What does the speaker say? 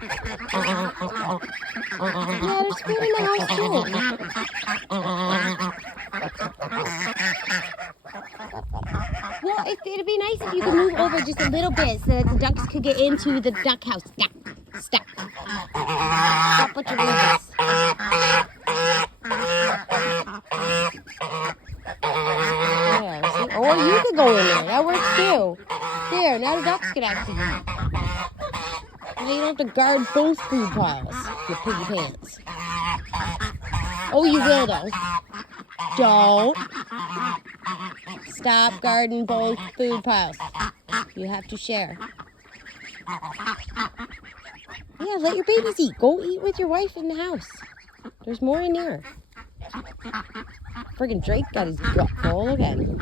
Yeah, there's food in the house too. Well, it'd be nice if you could move over just a little bit so that the ducks could get into the duck house. Stop. Stop. Stop what you're doing. Yeah, see? Or you could go in there. That works too. There, now the ducks can actually eat. Now you don't have to guard both food piles, your piggy pants. Oh, you will though. Don't. Stop guarding both food piles. You have to share. Yeah, let your babies eat. Go eat with your wife in the house. There's more in there. Friggin' Drake got his gut full again.